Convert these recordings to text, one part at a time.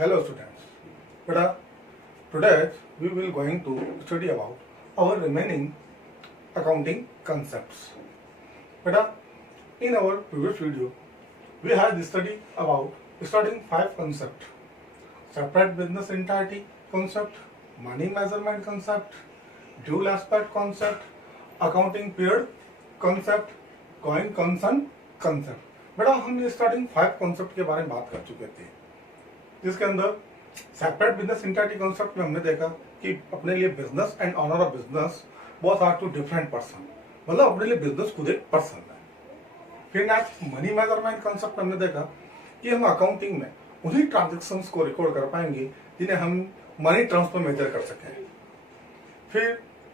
Hello students. But today we will going to study about our remaining accounting concepts. But in our previous video we had study about starting 5 concepts: separate business entity concept, money measurement concept, dual aspect concept, accounting period concept, going concern concept. बेटा हम starting 5 concept के बारे में बात कर चुके थे, जिसके अंदर सेपरेट बिजनेस इंटाइटी कॉन्सेप्ट में हमने देखा कि अपने लिए business and owner of business both are two different person, मतलब अपने लिए बिजनेस खुद एक पर्सन है। फिर नेक्स्ट मनी मेजरमेंट कॉन्सेप्ट में हमने देखा कि हम अकाउंटिंग में उन्हीं ट्रांजेक्शन्स को रिकॉर्ड कर पाएंगे जिन्हें हम मनी टर्म्स में मेजर कर सकें। फिर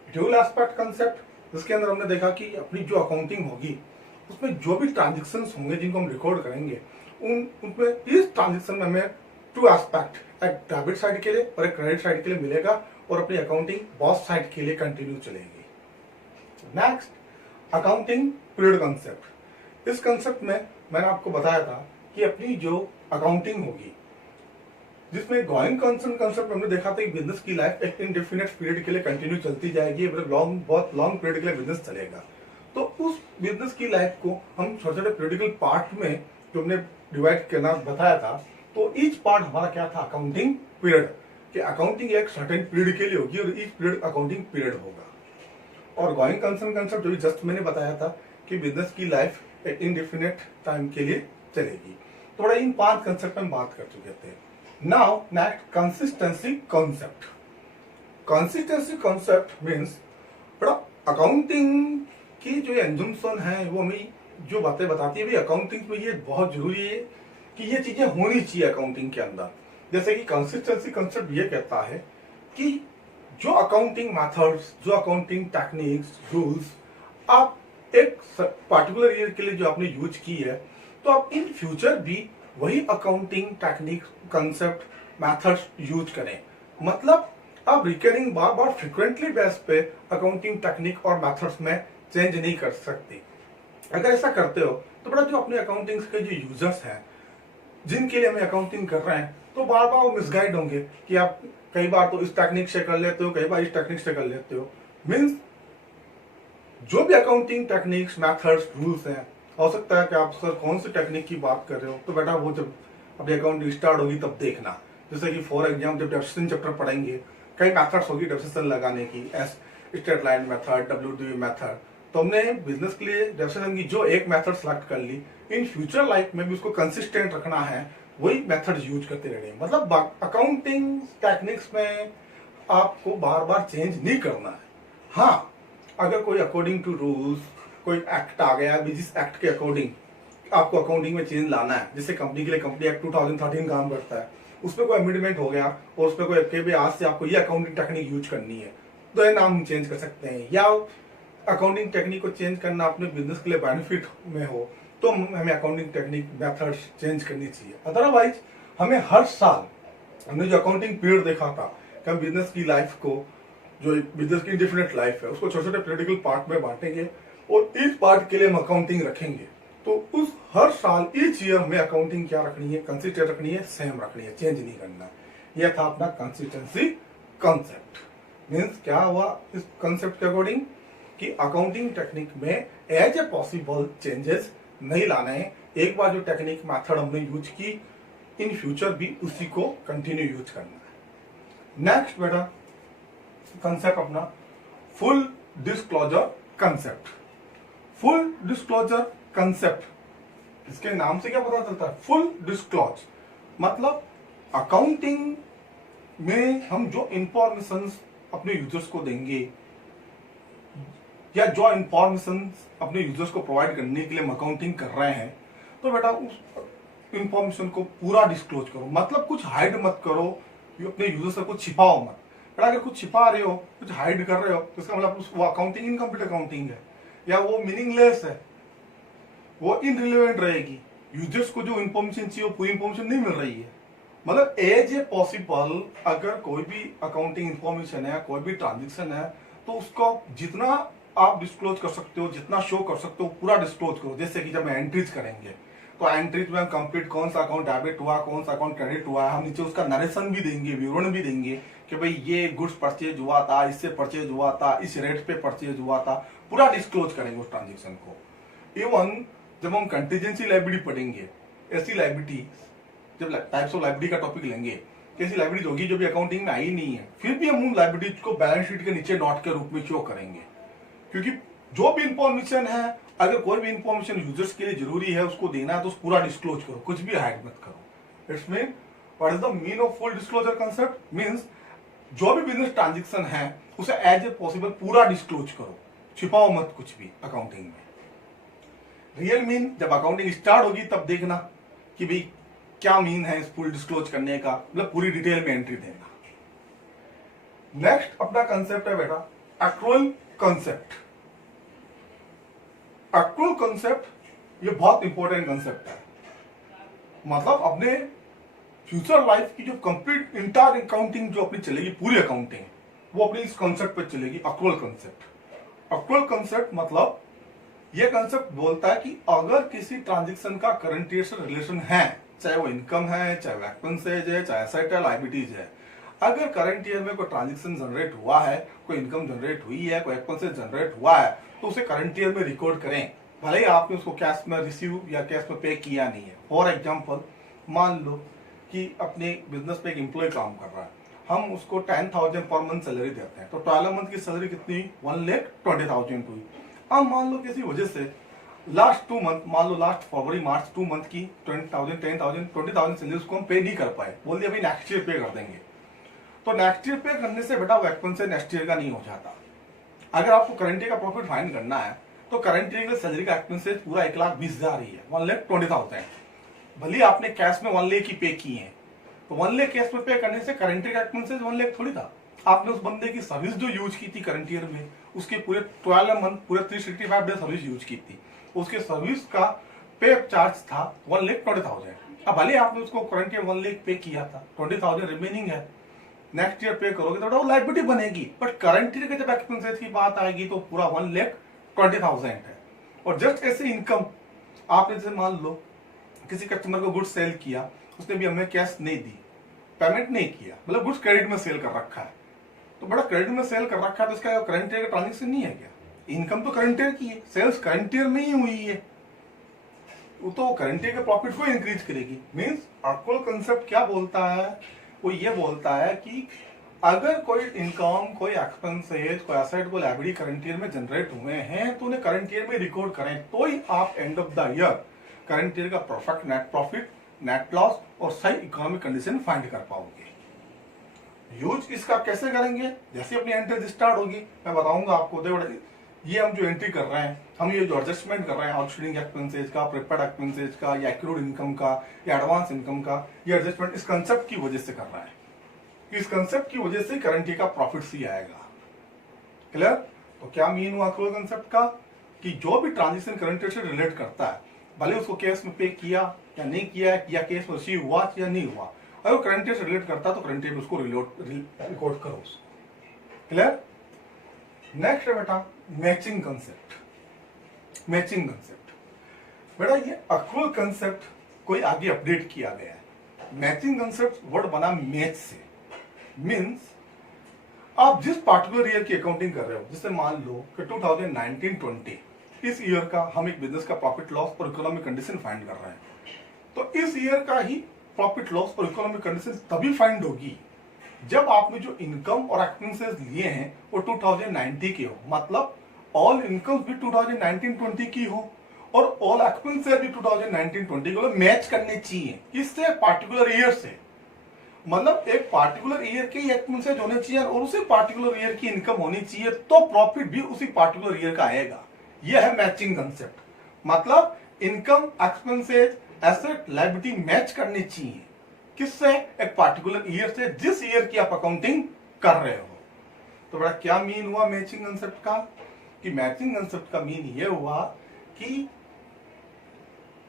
ड्यूल एस्पेक्ट कॉन्सेप्ट, जिसके अंदर हमने देखा कि अपनी जो अकाउंटिंग होगी उसमें जो भी ट्रांजेक्शन्स होंगे जिनको हम रिकॉर्ड करेंगे उनमें इस ट्रांजेक्शन में हमें 2 एस्पेक्ट, एक डेबिट साइड के लिए और एक क्रेडिट साइड के लिए मिलेगा और अपनी अकाउंटिंग बोथ साइड के लिए कंटिन्यू चलेगी। Next accounting period concept. इस कंसेप्ट में मैंने आपको बताया था कि अपनी जो अकाउंटिंग होगी, जिसमें गोइंग कंसर्न कंसेप्ट हमने देखा था कि बिजनेस की लाइफ एक इनडेफिनेट पीरियड के लिए कंटिन्यू चलती जाएगी, मतलब बहुत लॉन्ग पीरियड के लिए बिजनेस चलेगा। तो उस बिजनेस की लाइफ को हम छोटे छोटे पीरियडिकल पार्ट में जो हमने डिवाइड करना बताया था, तो ईच पार्ट हमारा क्या था, अकाउंटिंग पीरियड। कि अकाउंटिंग एक सर्टेन पीरियड के लिए होगी और ईच पीरियड अकाउंटिंग पीरियड होगा। और गोइंग कंसर्न कंसेप्ट जो जस्ट मैंने बताया था कि बिजनेस की लाइफ एक इनडेफिनेट टाइम के लिए चलेगी। थोड़ा इन 5 कंसेप्ट में बात कर चुके थे। Now next consistency concept. Consistency concept means बड़ा अकाउंटिंग की जो एंजम्पशन है वो हमें जो बातें बताती है, अकाउंटिंग में ये बहुत जरूरी है कि ये चीजें होनी चाहिए अकाउंटिंग के अंदर। जैसे कि कंसिस्टेंसी कंसेप्ट ये कहता है कि जो अकाउंटिंग मेथड्स, जो अकाउंटिंग टेक्निक्स, रूल्स आप एक पर्टिकुलर ईयर के लिए जो आपने यूज की है, तो आप इन फ्यूचर भी वही accounting technique, concept, methods use करें। मतलब आप रिकरिंग बार बार फ्रिक्वेंटली बेस पे अकाउंटिंग टेक्निक और मेथड्स में चेंज नहीं कर सकते। अगर ऐसा करते हो तो बड़ा जो अपने अकाउंटिंग के जो यूजर्स हैं, जिनके लिए हमें अकाउंटिंग कर रहे हैं, तो बार बार वो मिसगाइड होंगे कि आप कई बार तो इस टेक्निक से कर लेते हो, कई बार इस टेक्निक से कर लेते हो। मीन्स जो भी अकाउंटिंग टेक्निक्स, मेथड्स, रूल्स हैं, हो सकता है कि आप सर कौन सी टेक्निक की बात कर रहे हो, तो बेटा वो जब अपनी अकाउंटिंग स्टार्ट होगी तब देखना। जैसे कि फॉर एग्जाम्पल जब डेप्रिसिएशन चैप्टर पढ़ेंगे, कई मेथड्स होगी डेप्रिसिएशन लगाने की, S straight line method, WDV method. तो हमने बिजनेस के लिए डेप्रिसिएशन की जो एक मेथड सेलेक्ट कर ली, इन फ्यूचर लाइफ में भी उसको कंसिस्टेंट रखना है, वही मेथड यूज करते रहने। मतलब अकाउंटिंग टेक्निक्स में आपको बार बार चेंज नहीं करना है। हाँ, अगर कोई अकॉर्डिंग टू रूल्स कोई एक्ट आ गया, जिस एक्ट के अकॉर्डिंग आपको अकाउंटिंग में चेंज लाना है, जैसे कंपनी के लिए कंपनी एक्ट 2013 काम करता है, उसमें कोई अमेंडमेंट हो गया और उसमें कोई आज से आपको ये अकाउंटिंग टेक्निक यूज करनी है, तो ये नाम चेंज कर सकते हैं। या अकाउंटिंग टेक्निक को चेंज करना अपने बिजनेस के लिए बेनिफिट में हो, तो हमें अकाउंटिंग टेक्निक मेथड्स चेंज करनी चाहिए। अदरवाइज हमें हर साल हमने जो अकाउंटिंग पीरियड देखा था कि हम बिजनेस की लाइफ को, जो बिजनेस की डिफरेंट लाइफ है, उसको छोटे छोटे पॉलिटिकल पार्ट में बांटेंगे और इस पार्ट के लिए हम अकाउंटिंग रखेंगे। तो उस हर साल ईच ईयर हमें अकाउंटिंग क्या रखनी है, कंसिस्टेंट रखनी है, सेम रखनी है, चेंज नहीं करना। यह था अपना कंसिस्टेंसी कॉन्सेप्ट। मीन्स क्या हुआ इस कॉन्सेप्ट के अकॉर्डिंग कि अकाउंटिंग टेक्निक में एज ए पॉसिबल चेंजेस नहीं लाना है। एक बार जो टेक्निक मेथड हमने यूज की, इन फ्यूचर भी उसी को कंटिन्यू यूज करना है। नेक्स्ट बेटा कंसेप्ट अपना full disclosure concept. Full disclosure concept, इसके नाम से क्या पता चलता है, फुल डिस्क्लोज। मतलब अकाउंटिंग में हम जो इंफॉर्मेशन अपने यूजर्स को देंगे या जो इंफॉर्मेशन अपने यूजर्स को प्रोवाइड करने के लिए हम अकाउंटिंग कर रहे हैं, तो बेटा उस इंफॉर्मेशन को पूरा डिस्क्लोज करो। मतलब कुछ हाइड मत करो, अपने यूजर्स से कुछ छिपाओ मत। बेटा अगर कुछ छिपा रहे हो, कुछ हाइड कर रहे हो, तो इसका मतलब वो अकाउंटिंग इनकम्प्लीट अकाउंटिंग है, या वो मीनिंगलेस है, वो इनरिलेवेंट रहेगी। यूजर्स को जो इन्फॉर्मेशन चाहिए वो पूरी इन्फॉर्मेशन नहीं मिल रही है। मतलब एज ए पॉसिबल अगर कोई भी अकाउंटिंग इन्फॉर्मेशन है, कोई भी ट्रांजेक्शन है, तो उसको जितना आप डिस्क्लोज कर सकते हो, जितना शो कर सकते हो, पूरा डिस्क्लोज करो। जैसे कि जब एंट्रीज करेंगे, तो एंट्रीज में कंप्लीट कौन सा अकाउंट डेबिट हुआ, कौन सा अकाउंट क्रेडिट हुआ, हम नीचे उसका नरेशन भी देंगे, विवरण भी देंगे कि भाई ये गुड्स परचेज हुआ था, इससे परचेज हुआ था, इस रेट पे परचेज हुआ था, पूरा डिस्क्लोज करेंगे उस ट्रांजेक्शन को। इवन जब हम कंटीजेंसी लायबिलिटी पढ़ेंगे, ऐसी लायबिलिटी, जब टाइप्स ऑफ लायबिलिटी का टॉपिक लेंगे, ऐसी लायबिलिटी होगी जो भी अकाउंटिंग में आई नहीं है, फिर भी हम उन लायबिलिटीज को बैलेंस शीट के नीचे नोट के रूप में शो करेंगे। क्योंकि जो भी इंफॉर्मेशन है, अगर कोई भी इंफॉर्मेशन यूजर्स के लिए जरूरी है उसको देना है तो उस पूरा डिस्क्लोज करो, कुछ भी हाइड मत करो। It's mean what is the mean of full disclosure concept? Means जो भी बिजनेस ट्रांजेक्शन है उसे एज ए पॉसिबल पूरा डिस्क्लोज करो, छिपाओ मत कुछ भी अकाउंटिंग में। रियल मीन जब अकाउंटिंग स्टार्ट होगी तब देखना कि भाई क्या मीन है इस फुल डिस्क्लोज करने का, मतलब पूरी डिटेल में एंट्री देना। नेक्स्ट अपना कंसेप्ट है बेटा एक्रुअल कंसेप्ट। एक्रुअल कंसेप्ट ये बहुत इंपॉर्टेंट कंसेप्ट है। मतलब अपने फ्यूचर लाइफ की जो कंप्लीट इंटायर अकाउंटिंग जो अपनी चलेगी, पूरी अकाउंटिंग, वो अपनी इस कंसेप्ट पे चलेगी, एक्रुअल कंसेप्ट। एक्रुअल कंसेप्ट मतलब ये कंसेप्ट बोलता है कि अगर किसी ट्रांजेक्शन का करंट ईयर से रिलेशन है, चाहे वो इनकम है, चाहे वो एक्सपेंसेज है, चाहे एसेट है, लायबिलिटीज है, अगर करंट ईयर में कोई ट्रांजेक्शन जनरेट हुआ है, कोई इनकम जनरेट हुई है, कोई एक्सपेंसेज जनरेट हुआ है, तो उसे करंट ईयर में रिकॉर्ड करें, भले ही आपने उसको कैश में रिसीव या कैश में पे किया नहीं है। फॉर एग्जाम्पल मान लो कि अपने बिजनेस पे एक एम्प्लॉय काम कर रहा है, हम उसको 10,000 पर मंथ सैलरी देते हैं, तो 12 मंथ की सैलरी कितनी? 1,20,000 हुई। अब मान लो किसी वजह से लास्ट 2 मंथ, मान लो लास्ट फरवरी मार्च 2 मंथ की 20,000 10,000 20,000 सैलरी उसको हम पे नहीं कर पाए, बोल दिया भाई नेक्स्ट ईयर पे कर देंगे। तो नेक्स्ट ईयर पे करने से बेटा वो एक्सपेंस नेक्स्ट ईयर का नहीं हो जाता। अगर आपको करंट ईयर का प्रॉफिट फाइंड करना है तो करंट ईयर की सैलरी का एक्सपेंसेस पूरा 1,20,000 ही है, 1,20,000। भले आपने कैश में 1 लाख की पे की है, तो 1 लाख कैश में पे करने से करंट ईयर का एक्सपेंसेस 1 लाख थोड़ी था। आपने उस बंदे की सर्विस जो यूज की थी करंट ईयर में, उसके पूरे 12 मंथ पूरे 365 डे सर्विस यूज की थी, उसके सर्विस का पे चार्ज था 1,20,000। अब भले आपने उसको करंट ईयर 1 लाख पे किया था, 20,000 रिमेनिंग है, नेक्स्ट ईयर पे करोगे तो वो लायबिलिटी बनेगी, बट करंट ईयर के जब एक्सपेंसेस की बात आएगी तो पूरा 1,20,000 है। और जस्ट ऐसे इनकम आपने जैसे मान लो किसी कस्टमर को गुड्स सेल किया, उसने भी हमें कैश नहीं दी, पेमेंट नहीं किया, मतलब गुड्स क्रेडिट में सेल कर रखा है, तो बड़ा क्रेडिट में सेल कर रखा है, तो इसका करंट ईयर का ट्रांजेक्शन नहीं है क्या? इनकम तो करंट ईयर की है, सेल्स करंट ईयर में ही हुई है, वो तो करंट ईयर के प्रॉफिट को इंक्रीज करेगी। मींस एक्रुअल कंसेप्ट क्या बोलता है? वो ये बोलता है कि अगर कोई इनकम, कोई एक्सपेंसेज, कोई एसेट, कोई लायबिलिटी करंट ईयर में जनरेट हुए हैं तो उन्हें करंट ईयर में रिकॉर्ड करें, तो ही आप end of the year current year का perfect net profit, net loss और सही इकोनॉमिक कंडीशन फाइंड कर पाओगे। यूज इसका कैसे करेंगे? जैसे अपनी एंट्री स्टार्ट होगी मैं बताऊंगा आपको। देखो ये हम जो एंट्री कर रहे हैं, हम ये जो एडजस्टमेंट कर रहे हैं आउटस्टैंडिंग एक्सपेंसेज का, प्रिपेयर्ड एक्सपेंसेज का, या एक्रूड इनकम का, या एडवांस इनकम का, ये एडजस्टमेंट इस कंसेप्ट की वजह से कर रहे हैं। इस कंसेप्ट की वजह से करंट ईयर का प्रॉफिट ही आएगा। क्लियर? तो क्या मीन हुआ एक्रुअल कंसेप्ट का? कि जो भी ट्रांजेक्शन करंट ईयर से रिलेट करता है, भले उसको कैश में पे किया या नहीं किया, या केस में रिसीव हुआ या नहीं हुआ, अगर करंट ईयर से रिलेट करता है तो करंट ईयर में उसको रिकॉर्ड करो उसको। क्लियर? नेक्स्ट है बेटा मैचिंग कंसेप्ट। मैचिंग कंसेप्ट बेटा ये एक्रुअल कंसेप्ट कोई आगे अपडेट किया गया है। मैचिंग कंसेप्ट वर्ड बना मैच से, मींस आप जिस पार्टिकुलर ईयर की अकाउंटिंग कर रहे हो, जैसे मान लो कि 2019-20 इस ईयर का हम एक बिजनेस का प्रॉफिट लॉस और इकोनॉमिक कंडीशन फाइंड कर रहे हैं, तो इस ईयर का ही प्रॉफिट लॉस और इकोनॉमिक कंडीशन तभी फाइंड होगी जब आपने जो इनकम और एक्सपेंसेस लिए हैं वो 2019 के हो, मतलब ऑल इनकम भी 2019-20 की हो और ऑल एक्सपेंसेस भी 2019-20 को मैच करने चाहिए। किससे? पार्टिकुलर ईयर से। मतलब एक पार्टिकुलर ईयर के एक्सपेंसेस होने चाहिए और उसी पार्टिकुलर ईयर की इनकम होनी चाहिए, तो प्रॉफिट भी उसी पार्टिकुलर ईयर का आएगा। यह है मैचिंग कंसेप्ट। मतलब income, expenses, asset, liability match करनी चाहिए। किससे? एक पार्टिकुलर ईयर से, जिस ईयर की आप अकाउंटिंग कर रहे हो। तो बड़ा क्या मीन हुआ मैचिंग कंसेप्ट का? कि मैचिंग कंसेप्ट का मीन ये हुआ कि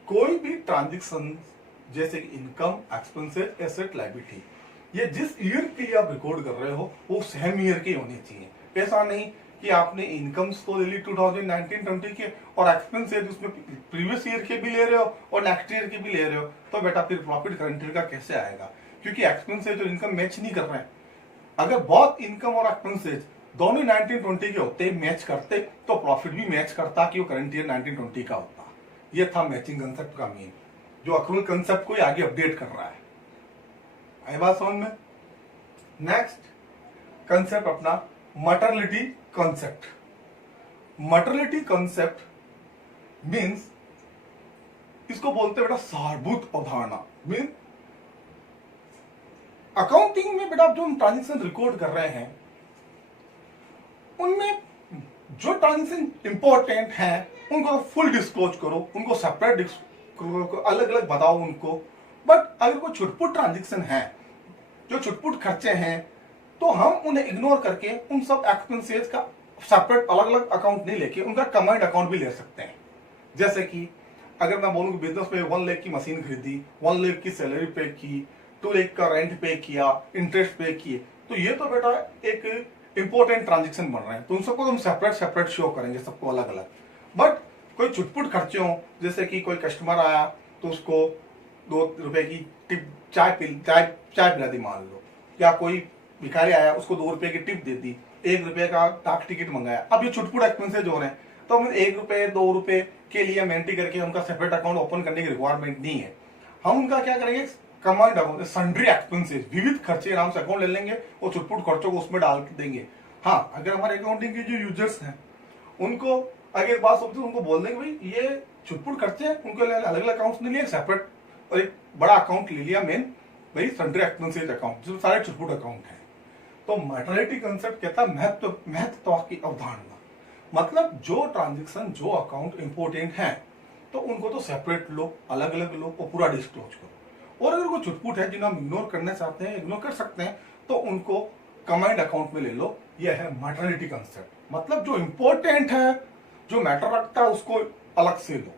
कोई भी ट्रांजैक्शन जैसे कि इनकम, एक्सपेंसेस, एसेट, लायबिलिटी, ये जिस ईयर के लिए आप रिकॉर्ड कर रहे हो वो सेम ईयर की होनी चाहिए। ऐसा नहीं कि आपने इनकम्स तो ले ली 2019-20 के और एक्सपेंसेस उसमें प्रीवियस ईयर के भी ले रहे हो और नेक्स्ट ईयर के भी ले रहे हो, तो बेटा फिर प्रॉफिट करंट ईयर का कैसे आएगा? क्योंकि एक्सपेंसेस और इनकम मैच नहीं कर रहे हैं। अगर बहुत इनकम और एक्सपेंसेस दोनों 1920 के होते मैच करते तो प्रॉफिट भी मैच करता कि वो करंट ईयर 1920 का होता। ये था मैचिंग कंसेप्ट का मेन, जो अक्रूवल कंसेप्ट को आगे अपडेट कर रहा है। आई बात समझ में? नेक्स्ट कंसेप्ट अपना maternity concept. Maternity concept means, इसको बोलते हैं बेटा सारभूत अवधारणा। मीन अकाउंटिंग में बेटा जो हम ट्रांजेक्शन रिकॉर्ड कर रहे हैं उनमें जो ट्रांजेक्शन इंपॉर्टेंट है उनको फुल डिस्क्लोज करो, उनको सेपरेट अलग अलग बताओ उनको। बट अगर कोई छुटपुट ट्रांजेक्शन है, जो छुटपुट खर्चे हैं, तो हम उन्हें इग्नोर करके उन सब एक्सपेंसेस का सेपरेट अलग अलग अकाउंट नहीं लेके उनका कमांड अकाउंट भी ले सकते हैं। जैसे कि अगर मैं बोलूँ कि बिजनेस में 1 लाख की मशीन खरीदी, 1 लाख की सैलरी पे की, 2 लाख का रेंट पे किया, इंटरेस्ट पे किए, तो ये तो बेटा एक इंपॉर्टेंट ट्रांजेक्शन बन रहे हैं, तो उन सबको हम सेपरेट सेपरेट शो करेंगे, सबको अलग अलग। बट कोई छुटपुट खर्चे हो, जैसे कि कोई कस्टमर आया तो उसको 2 रुपए की टिप चाय पिला दी मान लो, या कोई भिखारी आया उसको 2 रुपए की टिप दे दी, 1 रुपए का डाक टिकट मंगाया। अब ये छुटपुट एक्सपेंसेज हो रहे हैं, तो हम 1 रुपए 2 रुपए के लिए मेंटी करके उनका सेपरेट अकाउंट ओपन करने की रिक्वायरमेंट नहीं है। हम उनका क्या करेंगे, कमांड अकाउंट, सन्ड्री एक्सपेंसेस, विविध खर्चे नाम से अकाउंट ले लेंगे और छुटपुट खर्चों को उसमें डाल देंगे। हाँ, अगर हमारे अकाउंटिंग के जो यूजर्स हैं उनको अगर बात समझते उनको बोल देंगे भाई ये छुटपुट खर्चे हैं, उनको अलग अलग अकाउंट नहीं लिया, सेपरेट और एक बड़ा अकाउंट ले लिया मेन, भाई सन्ड्री एक्सपेंसेस अकाउंट, जिसमें सारे छुटपुट अकाउंट है। तो मटर्निटी कंसेप्ट कहता है महत्व की अवधारणा। मतलब जो ट्रांजेक्शन, जो अकाउंट इंपोर्टेंट है तो उनको तो सेपरेट लो, अलग अलग लो और पूरा डिस्क्लोज करो। और अगर कोई छुटपुट है जिन्हें हम इग्नोर करना चाहते हैं, इग्नोर कर सकते हैं, तो उनको कमांड अकाउंट में ले लो। यह है मटर्निटी कंसेप्ट। मतलब जो इंपॉर्टेंट है, जो मैटर रखता है, उसको अलग से लो,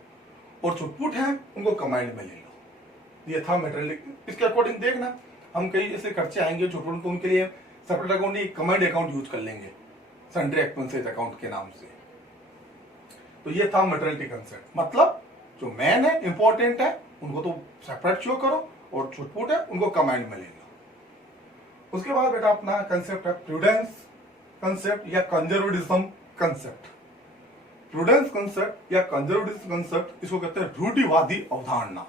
और छुटपुट है उनको कमांड में ले लो। ये था मटर्निटी। इसके अकॉर्डिंग देखना, हम कई ऐसे खर्चे आएंगे छुटपुट, तो उनके लिए सेपरेट अकाउंट नहीं, कमांड अकाउंट यूज कर लेंगे सन्ड्री एक्सपेंसेस अकाउंट के नाम से। तो ये था मटर्निटी कंसेप्ट। मतलब जो मैन है, इंपॉर्टेंट है, उनको तो सेपरेट शो करो, और छुटपुट है उनको कमांड में ले लो। उसके बाद बेटा अपना कंसेप्ट है प्रूडेंस कंसेप्ट या कंजर्वेटिज्म कंसेप्ट। प्रूडेंस कंसेप्ट या कंजर्वेटिज्म कंसेप्ट, इसको कहते हैं रूढ़िवादी अवधारणा।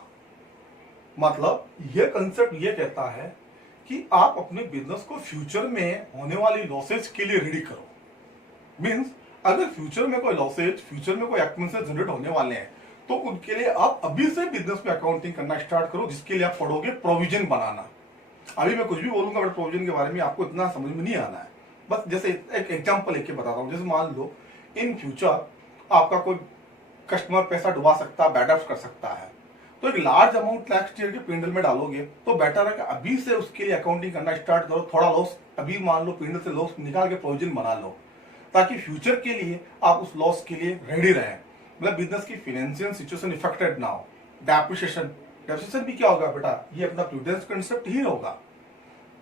मतलब यह कंसेप्ट ये कहता है कि आप अपने बिजनेस को फ्यूचर में होने वाली लॉसेज के लिए रेडी करो। मींस अगर फ्यूचर में कोई लॉसेज, फ्यूचर में कोई एक्सपेंसेस जनरेट होने वाले हैं, तो उनके लिए आप अभी से बिजनेस में अकाउंटिंग करना स्टार्ट करो, जिसके लिए आप पढ़ोगे प्रोविजन बनाना। अभी मैं कुछ भी बोलूंगा बट प्रोविजन के बारे में आपको इतना समझ में नहीं आना है। बस जैसे एक एग्जांपल लेके बताता हूँ। जैसे मान लो इन फ्यूचर आपका कोई कस्टमर पैसा डुबा सकता है, बैड कर सकता है, तो एक लार्ज अमाउंट नेक्स्ट ईयर के पिंडल में डालोगे तो बेटर है कि अभी से उसके लिए अकाउंटिंग करना स्टार्ट करो। थोड़ा लॉस अभी मान लो पिंडल से लॉस निकाल के प्रोविजन बना लो, ताकि फ्यूचर के लिए आप उस लॉस के लिए रेडी रहें। मतलब बिजनेस की फाइनेंशियल सिचुएशन इफेक्टेड ना हो। डेप्रिसिएशन भी क्या होगा बेटा, ये अपना प्रूडेंस कंसेप्ट ही होगा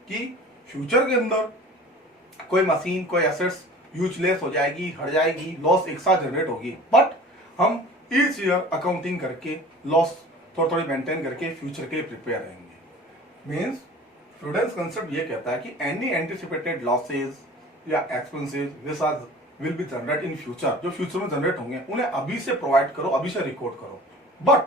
कि फ्यूचर के अंदर कोई मशीन, कोई एसेट्स यूजलेस हो जाएगी, हट जाएगी, लॉस एक साथ जनरेट होगी, बट हम ईच ईयर अकाउंटिंग करके लॉस थोड़ी थोड़ी मेंटेन करके फ्यूचर के लिए प्रिपेयर रहेंगे। मीन्स प्रूडेंस कंसेप्ट ये कहता है कि एनी एंटिसिपेटेड लॉसेज या expenses will be generate in future, जो फ्यूचर में जनरेट होंगे उन्हें अभी से प्रोवाइड करो, अभी से रिकॉर्ड करो। बट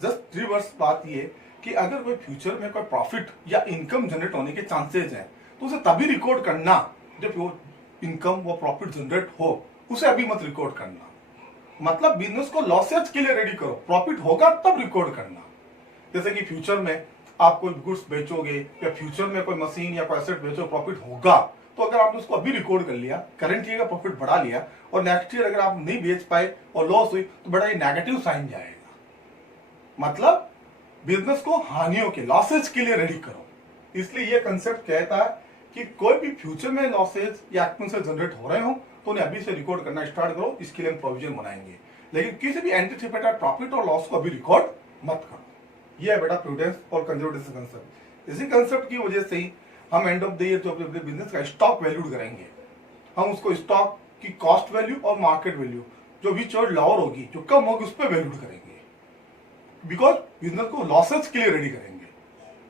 जस्ट रिवर्स बात ये कि अगर कोई फ्यूचर में कोई प्रॉफिट या इनकम जनरेट होने के चांसेस हैं, तो उसे तभी रिकॉर्ड करना जब वो इनकम वो प्रॉफिट जनरेट हो, उसे अभी मत रिकॉर्ड करना। मतलब बिजनेस को लॉसेज के लिए रेडी करो, प्रॉफिट होगा तब रिकॉर्ड करना। जैसे कि फ्यूचर में आप कोई गुड्स बेचोगे या फ्यूचर में कोई मशीन या कोई एसेट बेचो, प्रॉफिट होगा, तो अगर आपने उसको अभी रिकॉर्ड कर लिया, करंट ईयर का प्रॉफिट बढ़ा लिया, और नेक्स्ट ईयर अगर आप नहीं बेच पाए और लॉस हुई, तो बड़ा ये नेगेटिव साइन जाएगा। मतलब बिजनेस को हानियों के, लॉसेज के लिए रेडी करो। इसलिए ये कंसेप्ट कहता है कि कोई भी फ्यूचर में लॉसेज या एक्सपेंसेस जनरेट हो रहे हो तो उन्हें अभी से रिकॉर्ड करना स्टार्ट करो, इसके लिए हम प्रोविजन बनाएंगे। लेकिन किसी भी एंटिसिपेटेड प्रॉफिट और लॉस को अभी रिकॉर्ड मत करो। ये है बेटा प्रूडेंस और कंजर्वेटिव कंसेप्ट। इसी कंसेप्ट की वजह से ही हम एंड ऑफ द ईयर जो अपने बिजनेस का स्टॉक वैल्यूड करेंगे, हम उसको स्टॉक कि कॉस्ट वैल्यू और मार्केट वैल्यू जो विच और लोअर होगी, जो कम होगी, उस पर वैल्यूड करेंगे, बिकॉज बिजनेस को लॉसेस के लिए रेडी करेंगे,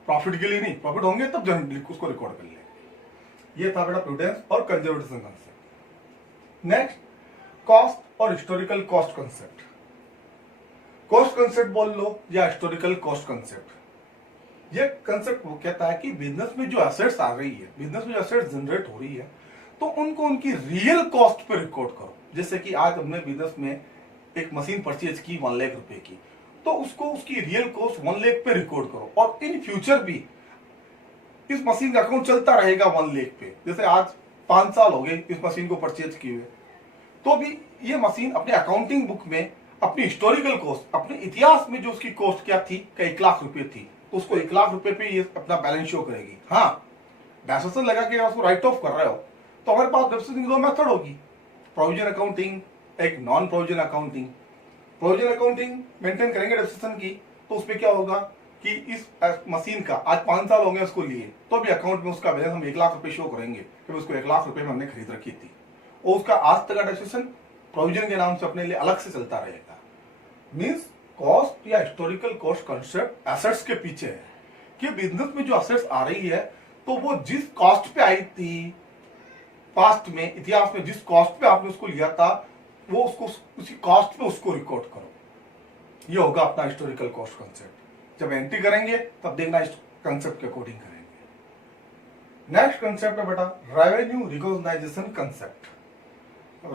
प्रॉफिट के लिए नहीं। प्रॉफिट होंगे तब जनरली उसको रिकॉर्ड कर लेंगे। ये था बेटा प्रूडेंस और कंजर्वेटिज्म कंसेप्ट। नेक्स्ट, कॉस्ट और historical cost concept. Cost concept बोल लो या हिस्टोरिकल कॉस्ट कंसेप्ट, ये कंसेप्ट वो कहता है कि बिजनेस में जो एसेट्स आ रही है, बिजनेस में जो एसेट्स जनरेट हो रही है, तो उनको उनकी रियल कॉस्ट पे रिकॉर्ड करो। जैसे कि आज हमने बिजनेस में एक मशीन परचेज की 1 लाख रुपए की, तो उसको उसकी रियल कॉस्ट 1 लाख पे रिकॉर्ड करो, और इन फ्यूचर भी इस मशीन का अकाउंट चलता रहेगा 1 लाख पे। जैसे आज 5 साल हो गए इस मशीन को परचेज किए हुए, तो भी ये मशीन अपने अकाउंटिंग बुक में अपनी हिस्टोरिकल कॉस्ट, अपने इतिहास में जो उसकी कॉस्ट क्या थी, 1 लाख रुपए थी, तो उसको 1 लाख रुपए पे ये अपना बैलेंस शो करेगी। हाँ, डेप्रिसिएशन लगा के उसको राइट ऑफ कर रहे हो, तो हमारे पास डेप्रिसिएशन की 2 मेथड होगी, प्रोविजन अकाउंटिंग, एक non provision accounting. Provision accounting maintain करेंगे डेप्रिसिएशन की, तो उसमें क्या होगा कि इस मशीन का आज 5 साल हो गए उसको लिए, तो भी अकाउंट में उसका बैलेंस हम 1 लाख रुपए शो करेंगे कि उसको 1 लाख रुपए में हमने खरीद रखी थी, और उसका आज तक का डेप्रिसिएशन प्रोविजन के नाम से अपने लिए अलग से चलता रहेगा। मींस कॉस्ट या हिस्टोरिकल कॉस्ट कंसेप्ट एसेट्स के पीछे है कि बिजनेस में जो एसेट्स आ रही है, तो वो जिस कॉस्ट पे आई थी पास्ट में, इतिहास में जिस कॉस्ट पे आपने उसको लिया था, वो उसको उसी कॉस्ट पे उसको रिकॉर्ड करो। ये होगा अपना हिस्टोरिकल कॉस्ट कंसेप्ट। जब एंट्री करेंगे तब देखना इस कंसेप्ट के अकॉर्डिंग करेंगे। नेक्स्ट कंसेप्ट है बेटा revenue recognization concept.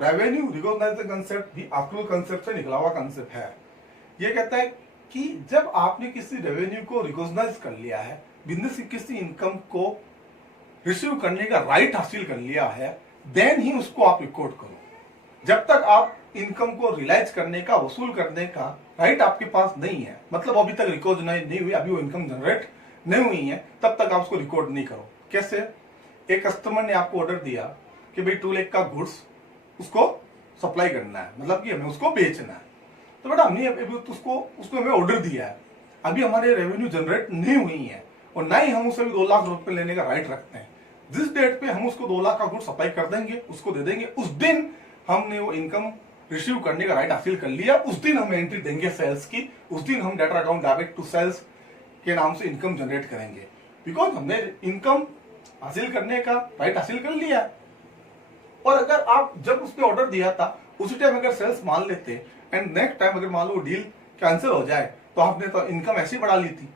Revenue recognization concept भी एक्चुअल कंसेप्ट से निकला हुआ कंसेप्ट है। ये कहता है कि जब आपने किसी रेवेन्यू को रिकॉग्नाइज कर लिया है, बिजनेस की किसी इनकम को रिसीव करने का राइट हासिल कर लिया है, देन ही उसको आप रिकॉर्ड करो। जब तक आप इनकम को रियलाइज करने का, वसूल करने का राइट आपके पास नहीं है, मतलब अभी तक रिकॉग्नाइज नहीं हुई, अभी वो इनकम जनरेट नहीं हुई है, तब तक आप उसको रिकॉर्ड नहीं करो। कैसे? एक कस्टमर ने आपको ऑर्डर दिया कि भाई 2 लाख का गुड्स उसको सप्लाई करना है, मतलब कि हमें उसको बेचना है, तो बेटा हमने अभी उसको हमें ऑर्डर दिया है, अभी हमारे रेवेन्यू जनरेट नहीं हुई है, और ना ही हम उसे 2 लाख रुपए लेने का राइट रखते हैं। जिस डेट पे हम उसको 2 लाख का गुड्स सप्लाई कर देंगे, उसको दे देंगे, उस दिन हमने वो इनकम रिसीव करने का राइट हासिल कर लिया, उस दिन हम एंट्री देंगे सेल्स की, उस दिन हम data account direct to sales के नाम से इनकम जनरेट करेंगे, बिकॉज हमने इनकम हासिल करने का राइट हासिल कर लिया। और अगर आप जब उसने ऑर्डर दिया था उसी टाइम अगर सेल्स मान लेते एंड नेक्स्ट टाइम अगर मान लो डील कैंसिल हो जाए, तो आपने तो इनकम ऐसी बढ़ा ली थी।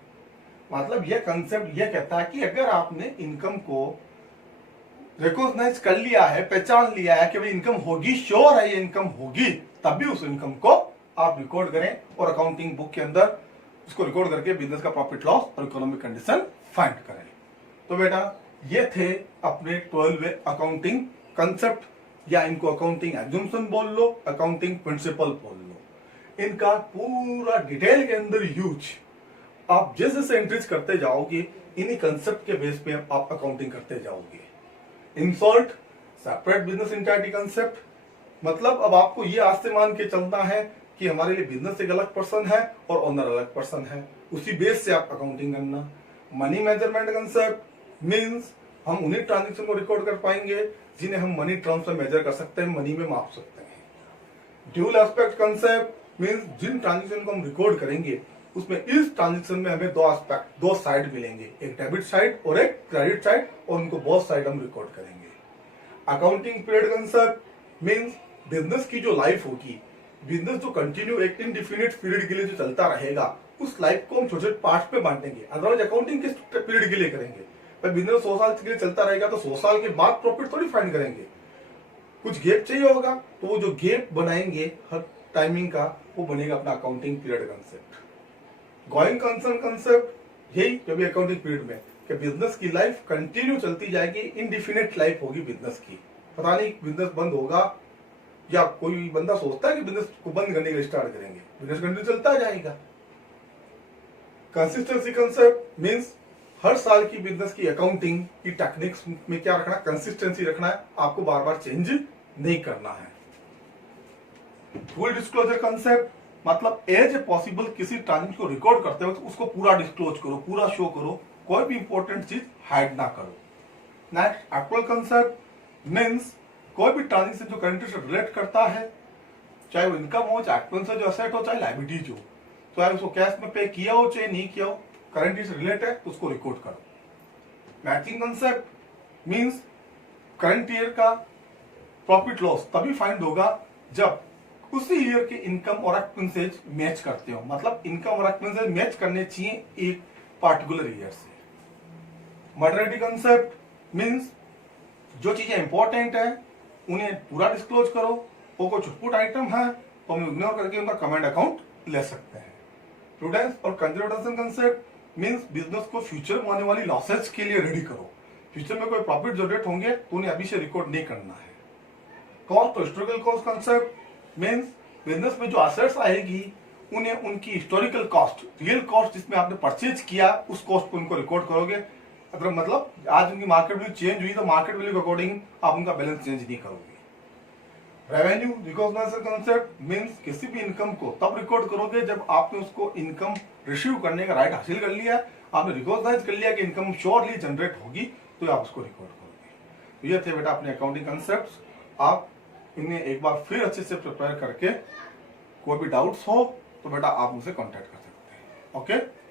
मतलब यह कंसेप्ट यह कहता है कि अगर आपने इनकम को रिकॉग्नाइज कर लिया है, पहचान लिया है कि भाई इनकम होगी, श्योर है ये इनकम होगी, तब भी उस इनकम को आप रिकॉर्ड करें और अकाउंटिंग बुक के अंदर उसको रिकॉर्ड करके बिजनेस का प्रॉफिट लॉस और इकोनॉमिक कंडीशन फाइंड करें। तो बेटा ये थे अपने 12वें अकाउंटिंग कंसेप्ट, या इनको अकाउंटिंग एज्यूम्पशन बोल लो, अकाउंटिंग प्रिंसिपल बोल लो। इनका पूरा डिटेल के अंदर यूज आप जैसे जैसे एंट्रीज करते जाओगे, इन्हीं कंसेप्ट के बेस पे आप अकाउंटिंग करते जाओगे। In short, separate business entity concept, मतलब अब आपको ये आज से मान के चलना है कि हमारे लिए बिजनेस एक अलग पर्सन है और ओनर अलग पर्सन है, उसी बेस से आप अकाउंटिंग करना। मनी मेजरमेंट कंसेप्ट मींस हम उन्हीं ट्रांजेक्शन को रिकॉर्ड कर पाएंगे जिन्हें हम मनी टर्म्स में मेजर कर सकते हैं, मनी में माप सकते हैं। ड्यूल एस्पेक्ट कंसेप्ट मींस जिन ट्रांजेक्शन को हम रिकॉर्ड करेंगे उसमें इस ट्रांजेक्शन में हमें 2 एस्पेक्ट, 2 साइड मिलेंगे, एक डेबिट साइड और एक क्रेडिट साइड, और उनको बोथ साइड हम रिकॉर्ड करेंगे। Accounting period concept means business की जो लाइफ होगी, बिजनेस जो कंटिन्यू एक इनडिफिनिट पीरियड के लिए जो चलता रहेगा, उस लाइफ को हम छोटे छोटे पार्ट पे बांटेंगे। अदरवाइज अकाउंटिंग किस पीरियड के लिए करेंगे? भाई बिजनेस 100 साल के लिए चलता रहेगा तो 100 साल के बाद प्रॉफिट थोड़ी फाइंड करेंगे, कुछ गैप चाहिए होगा, तो वो जो गैप बनाएंगे हर टाइमिंग का, वो बनेगा अपना accounting period concept. Going concern concept यही जो भी अकाउंटिंग पीरियड में कि बिजनेस की लाइफ कंटिन्यू चलती जाएगी, इनडिफिनिट लाइफ होगी बिजनेस की, पता नहीं बिजनेस बंद होगा, या कोई बंदा सोचता है कि बिजनेस को बंद करने के लिए स्टार्ट करेंगे, बिजनेस कंटिन्यू चलता जाएगा। कंसिस्टेंसी कंसेप्ट मींस हर साल की बिजनेस की अकाउंटिंग की टेक्निक्स में क्या रखना, कंसिस्टेंसी रखना है, आपको बार बार चेंज नहीं करना है। फुल डिस्क्लोजर कंसेप्ट मतलब एज ए पॉसिबल किसी ट्रांजेक्शन को रिकॉर्ड करते वक्त उसको पूरा डिस्क्लोज करो, पूरा शो करो, कोई भी इंपॉर्टेंट चीज हाइड ना करो। नेक्स्ट एक्चुअल कंसेप्ट मींस कोई भी ट्रांजेक्शन जो करंट से रिलेट करता है, चाहे वो इनकम हो, चाहे एक्सपेंस हो, जो असेट हो, चाहे लाइबिलिटीज हो, चाहे उसको कैश में पे किया हो चाहे नहीं किया हो, करंट से रिलेट है तो उसको रिकॉर्ड करो। Matching concept means current year का प्रॉफिट लॉस तभी फाइंड होगा जब उसी ईयर के इनकम और एक्सपेंसेस मैच करते हो, मतलब इनकम और एक्सपेंसेस मैच करने चाहिए एक पार्टिकुलर ईयर से। मॉडरेटिव कंसेप्ट मींस जो चीजें इंपॉर्टेंट है उन्हें पूरा डिस्क्लोज करो, वो कोई छुटपुट आइटम है तो हम इग्नोर करके उनका कमेंट अकाउंट ले सकते हैं। प्रूडेंस और कंजर्वेशन कंसेप्ट मींस बिजनेस को फ्यूचर में आने वाली लॉसेस के लिए रेडी करो। फ्यूचर में कोई प्रॉफिट जनरेट होंगे तो उन्हें अभी से रिकॉर्ड नहीं करना है। कॉस्ट और historical cost concept means business में जो असेट्स आएगी उन्हें उनकी हिस्टोरिकल कॉस्ट, रियल कॉस्ट जिसमें आपने परचेज किया उस कॉस्ट को उनको रिकॉर्ड करोगे। अगर मतलब आज उनकी मार्केट वैल्यू चेंज हुई तो मार्केट वैल्यू के अकॉर्डिंग आप उनका बैलेंस चेंज नहीं करोगे। रेवेन्यू रिकॉग्नाइजेशन कंसेप्ट मींस किसी भी इनकम को तब रिकॉर्ड करोगे जब आपने उसको इनकम रिसीव करने का राइट हासिल कर लिया, आपने रिकॉग्नाइज कर लिया कि इनकम श्योरली जनरेट होगी तो आप उसको रिकॉर्ड करोगे। तो ये थे बेटा अपने अकाउंटिंग कंसेप्ट। आप इन्हें एक बार फिर अच्छे से प्रिपेयर करके कोई भी डाउट्स हो तो बेटा आप मुझसे कांटेक्ट कर सकते हैं। ओके।